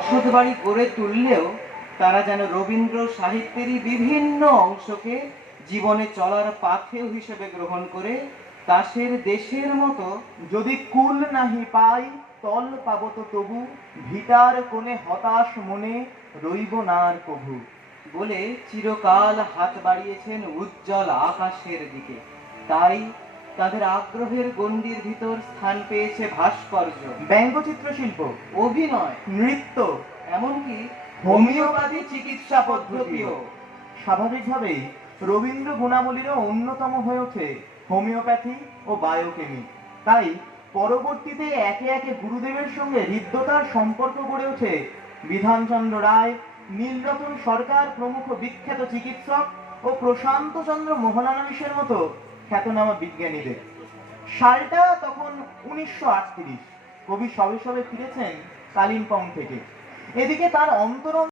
বসত বাড়ি গড়ে তুললেও তারা যেন রবীন্দ্র সাহিত্যেরই বিভিন্ন অংশকে জীবনে চলার পাথেয় হিসেবে গ্রহণ করে তাসের দেশের মতো যদি কুল নাহি পাই তল পাব তো তবু, ভিটার কোণে হতাশ মনে রইব না আর কভু বলে চিরকাল হাত বাড়িয়েছেন উজ্জ্বল আকাশের দিকে। তাই তাদের আগ্রহের গণ্ডির ভিতর স্থান পেয়েছে ভাস্কর্য, ব্যঙ্গচিত্র শিল্প, অভিনয়, নৃত্য, এমনকি হোমিওপ্যাথি চিকিৎসা পদ্ধতিও। স্বাভাবিকভাবেই রবীন্দ্র গুণাবলীরও অন্যতম হয়ে ওঠে হোমিওপ্যাথি ও বায়োকেমি। তাই পরবর্তীতে একে একে গুরুদেবের সঙ্গে হৃদ্যতার সম্পর্ক গড়ে ওঠে বিধানচন্দ্র রায়, নীলরতন সরকার প্রমুখ বিখ্যাত চিকিৎসক ও প্রশান্ত চন্দ্র মোহনানাবিশের মতো খ্যাতনামা বিজ্ঞানীদের। সালটা তখন 1938। কবি সবে সবে ফিরেছেন কালিম্পং থেকে। এদিকে তার অন্তরঙ্গ